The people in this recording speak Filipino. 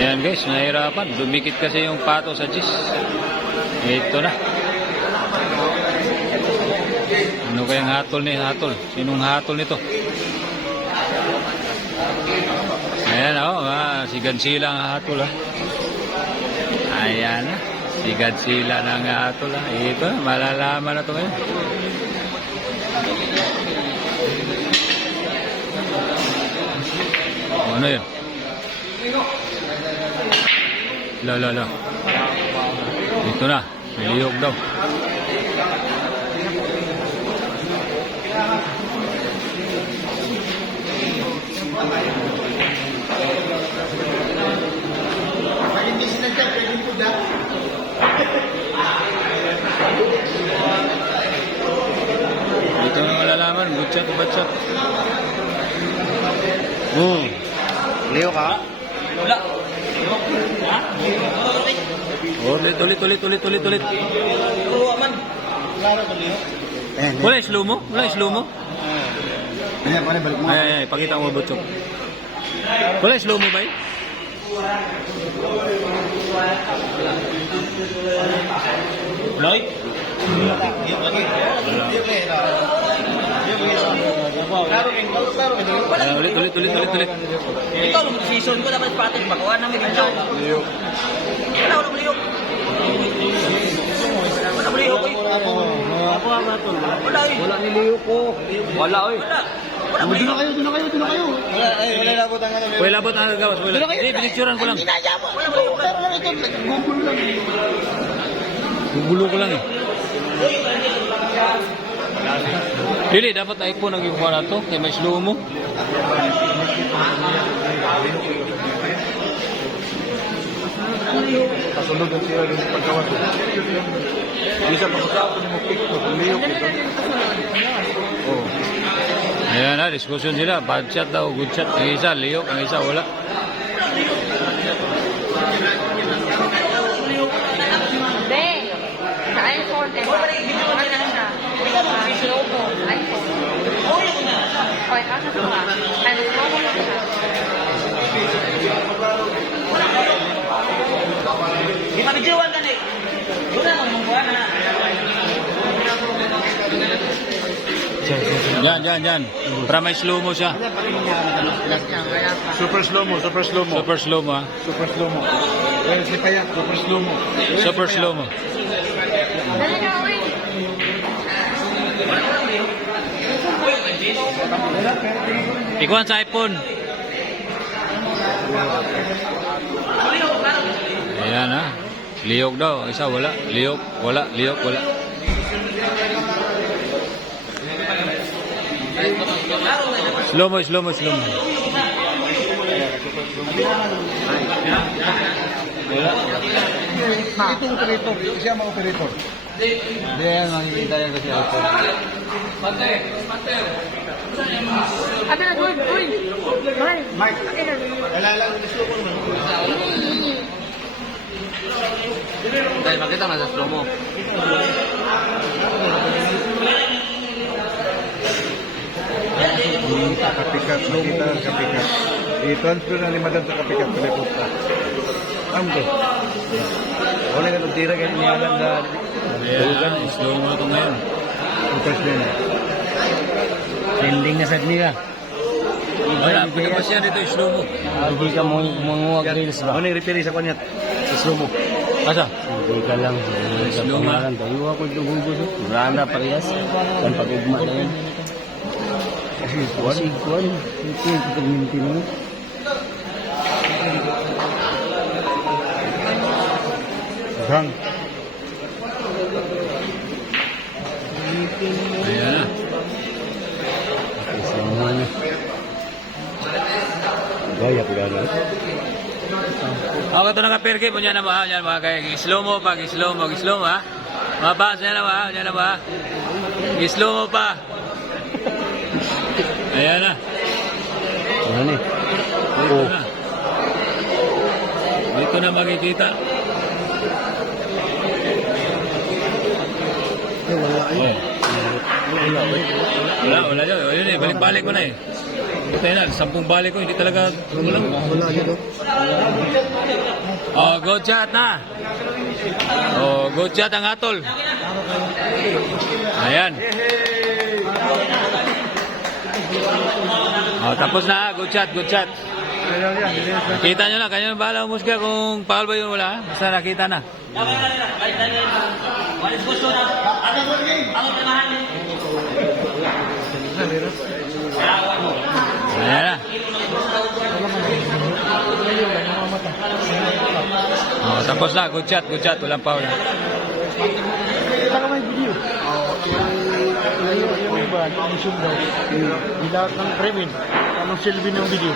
Ayan guys, nahirapan. Dumikit kasi yung pato sa cheese. Ito na. Ano kayang hatol ni hatol? Sinong hatol nito? Ayan si Gansila ang hatol Ayan si Gansila ang hatol Ito, malalaman na ito ngayon. Ano yun? La. Ito na, niliyog daw. Ito na malalaman, butchat o batchat. Leo ka? Wala. Ulit. Oo, man. Wala yung slow mo? Ayan, balik mo. Ay, pakita mo butchok. Wala yung slow mo ba Lloyd? Ulit. Ikaw, nung season ko dapat patin bakuan namin medyo. Wala maliyok. Wala maliyok eh. Wala niliyok ko. Wala oy. Wala maliyok. Doon na kayo. Wala labot ang ano. Wala labot ang gawas. Wala. Hindi, pinicturean ko lang. Wala maliyok. Pero ito, Google lang. Gugulo ko lang Dili, dapat iPhone ang gikuha na to. Kaya may slow mo. Kasunod ang sila yung pagkawas. Bisa pagkakapon mo pick to. Liyok ito. Ayan na, diskusyon sila. Bad shot daw, good shot. Ang isa, liyok. Ang isa, wala. Sa iPhone, ano na siya? Logo, iPhone. Okay, kasa ko ba? Ano, logo na siya. Di pa bijuan ka na eh. Doon na, magmumuha na. Diyan. Para may slow mo siya. Super slow mo. Super slow mo Super slow mo. Well, si Payak, super slow mo. Super slow mo. Dali ka, uy. Ikuhan sa iPhone. Ayan liyok daw. Isa wala. Liyok, wala. Slow mo. Ito operator. Siya mga operator. Hindi yan, makikita yan kasi iPhone. Ate na, uy. Mike. Wala lang. Dahil makita nga sa slow mo. Kapikat, nakita ang kapikat. I-transfer na ni Madam sa kapikat. Palipot ka. Amdo. Wala ka nung tira ganyan niya lang na Ayan, slow mo ito ngayon. utas din. Trending na sa nila. Wala, pagkabas yan ito, slow mo. Hindi ka manguwag reels ba? Ano yung referee sa kanyat? Sa slow mo. Asa? Hindi ka lang. Sa Slow nga. pangalan. Tayo ako ito gugulo. Wala na parehas. Kan pag-ugma na yun. Kasi kuwan. Ito yung pagminti mo. Hang. Ayan na. Kasi naman. Gaya ko gano'n. Ako ito na ka-perke po niya na ba? Kaya slow mo pa, slow mo ha. Mabas niya na ba? Slow mo pa. Ayan na. Ano eh? Dito na makikita. Wala. Wala dyan. Yun balik-balik ko na Tayo na, 10 balik ko, hindi talaga tumulang. Wala dito. Oh, good shot na. Oh, good shot ang atol. Ayan. Oh, tapos na, good shot, good shot. Kita nyo na, kanyo na bahala umusga kung foul ba yun wala. Basta nakita na. Ayan na. Oh, tapos na, good shot, walang foul na. Yung iba, yung sundaw. Hindi lahat ng krimen. Anong silbi ng video?